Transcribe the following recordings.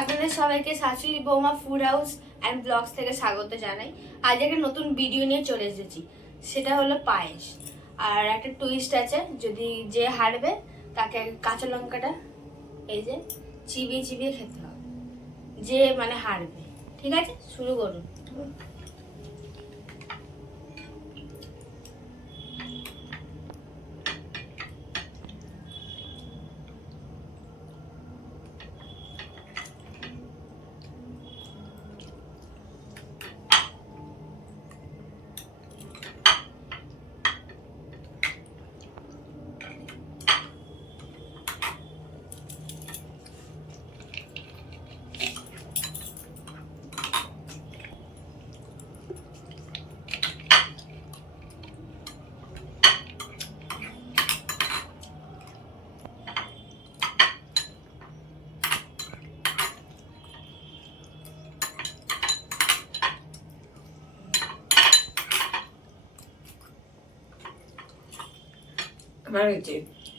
আপনাদের সবাইকে শাশুড়ি বৌমা ফুড হাউস অ্যান্ড ব্লগস থেকে স্বাগত জানাই। আজ একটা নতুন ভিডিও নিয়ে চলে এসেছি, সেটা হলো পায়েস। আর একটা টুইস্ট আছে, যদি যে হারবে তাকে কাঁচা লঙ্কাটা এই যে চিবিয়ে চিবিয়ে খেতে হবে, যে মানে হারবে। ঠিক আছে, শুরু করুন।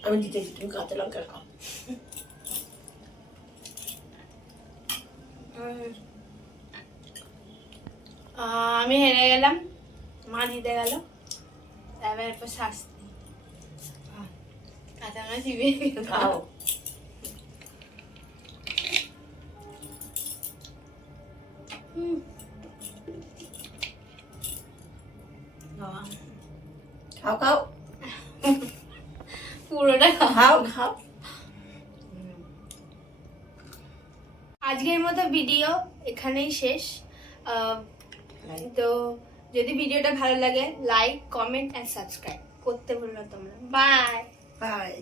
আমি দিতেছি, তুমি কাঁচা লঙ্কা খাও। আমি হেরে গেলাম, মা জিতে গেল। এবার এরপর শাস্তি, কাঁচা লঙ্কা চিবিয়ে খাও। খাও খাও পুরোটা খাও খাও। আজকের মতো ভিডিও এখানেই শেষ। তো যদি ভিডিওটা ভালো লাগে, লাইক, কমেন্ট অ্যান্ড সাবস্ক্রাইব করতে ভুলো না তোমরা। Bye bye.